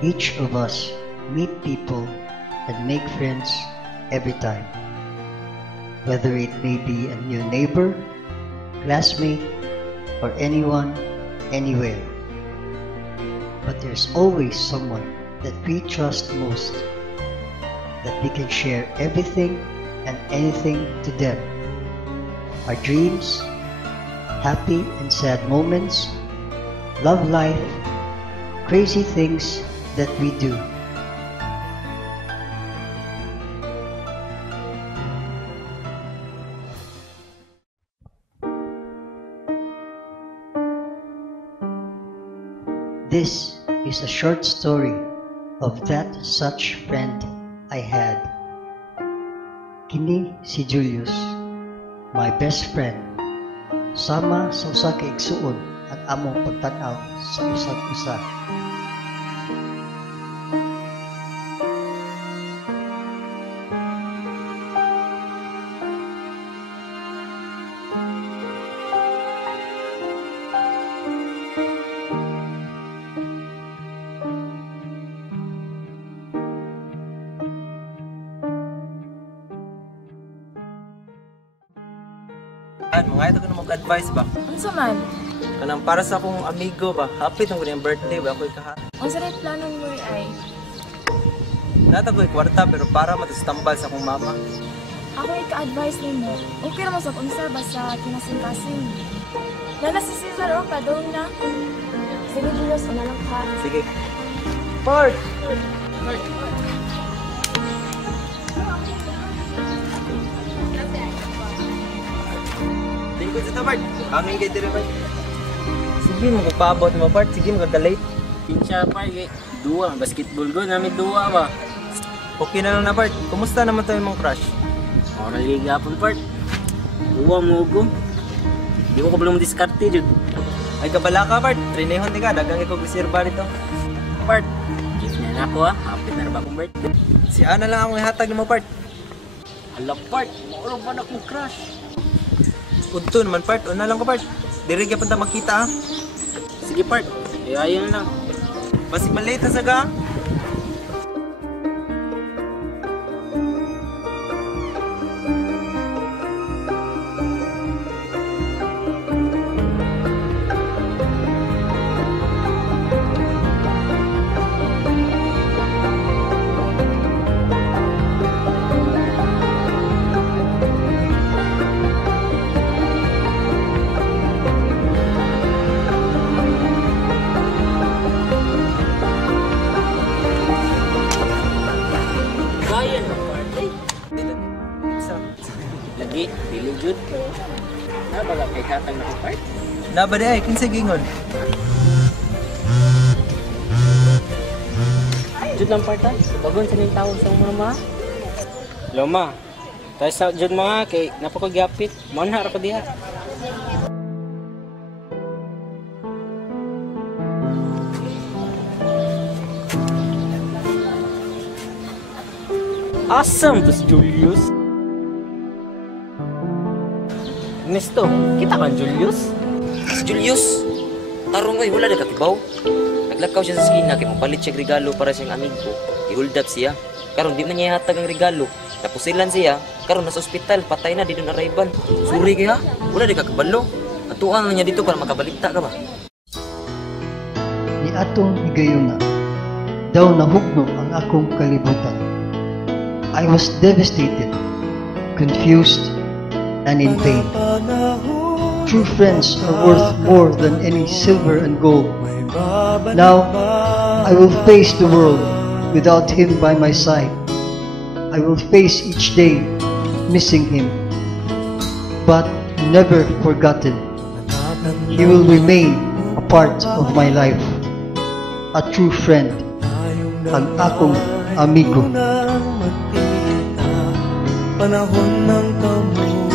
Each of us meet people and make friends every time, whether it may be a new neighbor, classmate, or anyone, anywhere. But there's always someone that we trust most, that we can share everything and anything to them. Our dreams, happy and sad moments, love life, crazy things that we do. This is a short story of that such friend I had. Kini si Julius, my best friend. Sama sa usa ka igsuon ang among pagtan-aw sa usag usa. Mga ito ka na mag-advise ba? Unsa man? Kanang para sa akong amigo ba? Happy itong kanyang birthday ba? Ako'y kaha. Unsa rin plano mo ay? Nata ko'y kwarta pero para matustambal sa akong mama. Ako ika-advise nimo. Okay naman sa unsa basta kinasing-kasing. Nana si Cesar o padong na. Sige Julius, una lang ka. Sige. Part! Tingkod sa tabard. Angin kayo dito, Bart. Sige, magpaabot mo, Bart. Sige, magka-late. Pinsya, Bart. Dua, basketball go. Namin dua ba? Okay na lang na, Bart. Kumusta naman tayo mong crush? Oral liga po, Bart. Dua mo go. Di ko belum diskarte, Jud. Ay, kabala ka, Bart. Trinehon di ka. Dagang ikaw reserva rito. Bart. Gift na ako, ha. Hapit na ba akong birthday? Si Ana lang akong ihatag mo, Bart. Ala, Bart. Mauro ba na akong crush? Udto naman, Bart. Una lang ko, Bart. Diri ka punta makita, ha? Sige, Bart. Ayaw na lang. Basig malate na saga. Lagi, dili Jud. Nabaga kay hatag na ko, Bart. Nabadi ay, kinsa gingon. Jud lang, Bart, ha. Bagon sa ning tawag sa mama. Loma. Tayo sa Jud mga kay napakagyapit. Manhar ko diha. Awesome to si Julius. Ernesto, kita kan Julius? Si Julius, tarong ay wala na katibaw. Naglakaw siya sa skina kay mapalit siya regalo para siyang amigo. I-hold up siya. Karon di man niya hatag ang regalo. Tapos silan siya, karon nasa ospital, patay na, di doon arrival. Suri kaya, wala na kakabalo. Atuan niya dito para makabaligta ka ba? Ni atong higayuna, daw nahugno ang akong kalibutan. I was devastated, confused, and in pain. True friends are worth more than any silver and gold. Now, I will face the world without him by my side. I will face each day missing him, but never forgotten. He will remain a part of my life, a true friend, ang akong amigo. Panahon ng kamusmusan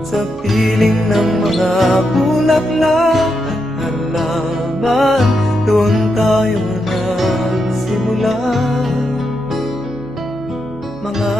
sa piling ng mga bulaklak at halaman, doon tayo nagsimula mga